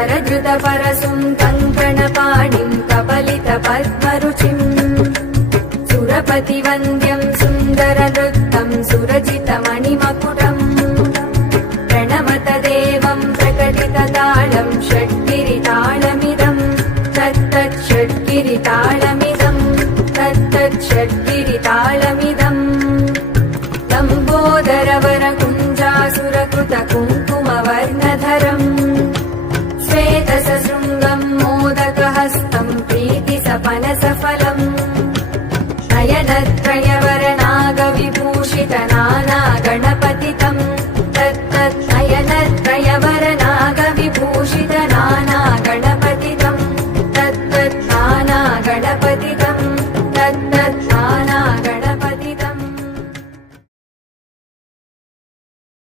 करधृतपरशुं कङ्कणपाणिं कपलितपद्मरुचिम् सुरपतिवन्द्यं सुन्दरनृत्तं सुरचितमणिमकुटम् प्रणमतदेवं प्रकटिततालं षड्गिरितालमिदम् तत्तत् षड्गिरितालमिदम् तत्तत् षड्गिरितालमिदम् लम्बोदरवरकुञ्जासुरकृतकुं